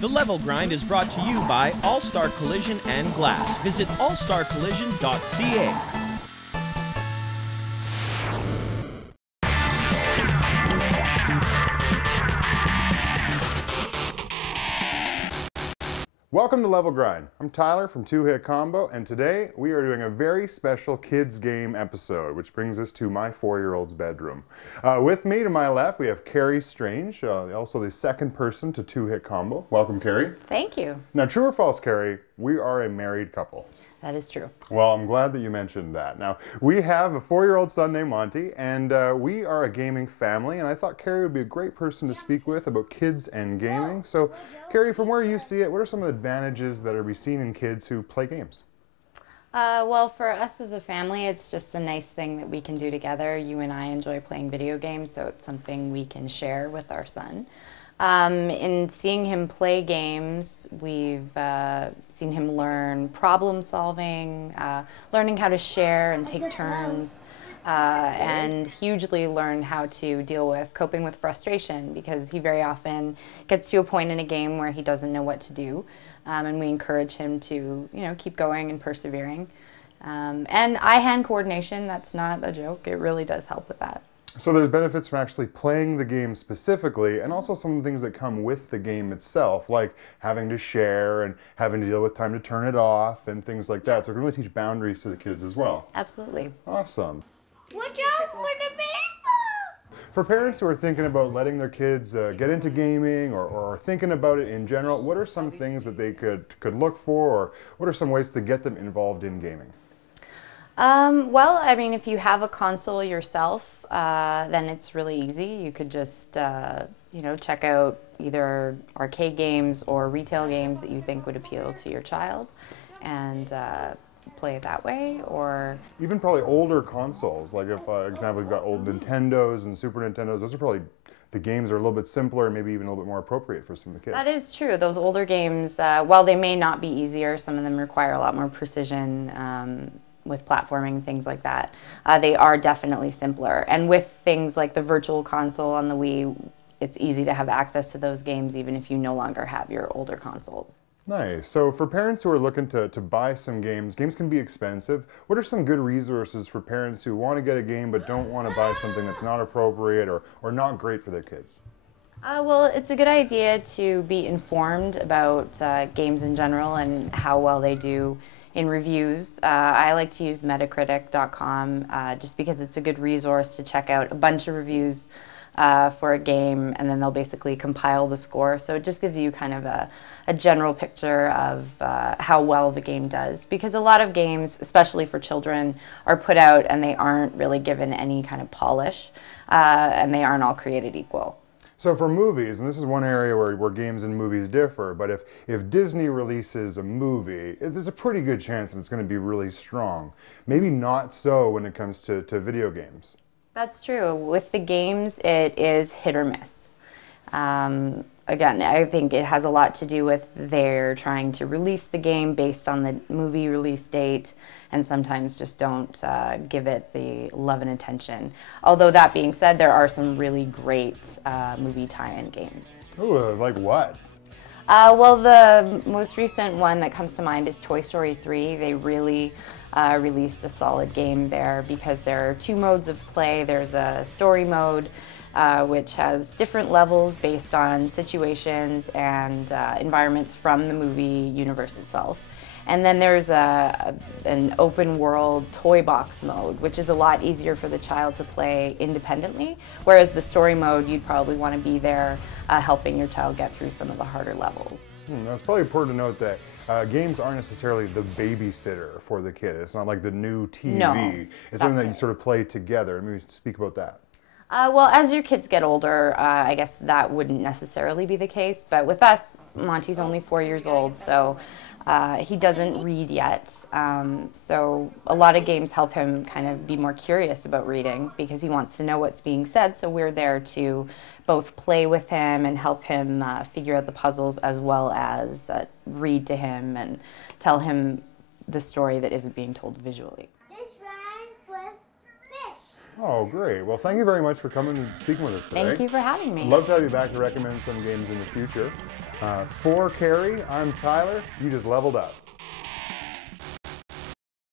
The Level Grind is brought to you by All-Star Collision and Glass. Visit allstarcollision.ca. Welcome to Level Grind. I'm Tyler from Two Hit Combo, and today we are doing a very special kids game episode, which brings us to my 4-year-old's bedroom. With me to my left, we have Kari Strange, also the second person to Two Hit Combo. Welcome, Kari. Thank you. Now, true or false, Kari, we are a married couple. That is true. Well, I'm glad that you mentioned that. Now, we have a 4-year-old son named Monty, and we are a gaming family, and I thought Kari would be a great person to speak with about kids and gaming. So, Kari, from where you see it, what are some of the advantages that are be seen in kids who play games? Well, for us as a family, it's just a nice thing that we can do together. You and I enjoy playing video games, so it's something we can share with our son. In seeing him play games, we've seen him learn problem solving, learning how to share and take turns, and hugely learn how to deal with coping with frustration, because he very often gets to a point in a game where he doesn't know what to do, and we encourage him to, keep going and persevering. And eye-hand coordination, that's not a joke, it really does help with that. So there's benefits from actually playing the game specifically, and also some of the things that come with the game itself, like having to share and having to deal with time to turn it off and things like that. So it can really teach boundaries to the kids as well. Absolutely. Awesome. Watch out for the people! For parents who are thinking about letting their kids get into gaming or thinking about it in general, what are some things that they could look for, or what are some ways to get them involved in gaming? Well, I mean, if you have a console yourself, then it's really easy. You could just, check out either arcade games or retail games that you think would appeal to your child and play it that way, or... Even probably older consoles, like if, for example, you've got old Nintendos and Super Nintendos, those are probably, the games are a little bit simpler, maybe even a little bit more appropriate for some of the kids. That is true. Those older games, while they may not be easier, some of them require a lot more precision, with platforming, things like that. They are definitely simpler. And with things like the virtual console on the Wii, it's easy to have access to those games even if you no longer have your older consoles. Nice. So for parents who are looking to buy some games can be expensive. What are some good resources for parents who want to get a game but don't want to buy something that's not appropriate or not great for their kids? Well, it's a good idea to be informed about games in general and how well they do in reviews. I like to use Metacritic.com just because it's a good resource to check out a bunch of reviews for a game, and then they'll basically compile the score. So it just gives you kind of a general picture of how well the game does. Because a lot of games, especially for children, are put out and they aren't really given any kind of polish, and they aren't all created equal. So for movies, and this is one area where games and movies differ, but if Disney releases a movie, there's a pretty good chance that it's going to be really strong. Maybe not so when it comes to video games. That's true. With the games, it is hit or miss. Again, I think it has a lot to do with they're trying to release the game based on the movie release date, and sometimes just don't give it the love and attention. Although that being said, there are some really great movie tie-in games. Ooh, like what? Well, the most recent one that comes to mind is Toy Story 3. They really released a solid game there because there are 2 modes of play. There's a story mode, which has different levels based on situations and environments from the movie universe itself. And then there's an open world toy box mode, which is a lot easier for the child to play independently, whereas the story mode, you'd probably want to be there helping your child get through some of the harder levels. It's probably important to note that games aren't necessarily the babysitter for the kid. It's not like the new TV. No, it's something that you sort of play together. Maybe speak about that. Well, as your kids get older, I guess that wouldn't necessarily be the case. But with us, Monty's only 4 years old, so he doesn't read yet. So a lot of games help him kind of be more curious about reading because he wants to know what's being said. So we're there to both play with him and help him figure out the puzzles, as well as read to him and tell him the story that isn't being told visually. This rhymes with fish. Oh, great. Well, thank you very much for coming and speaking with us today. Thank you for having me. I'd love to have you back to recommend some games in the future. For Kari, I'm Tyler. You just leveled up.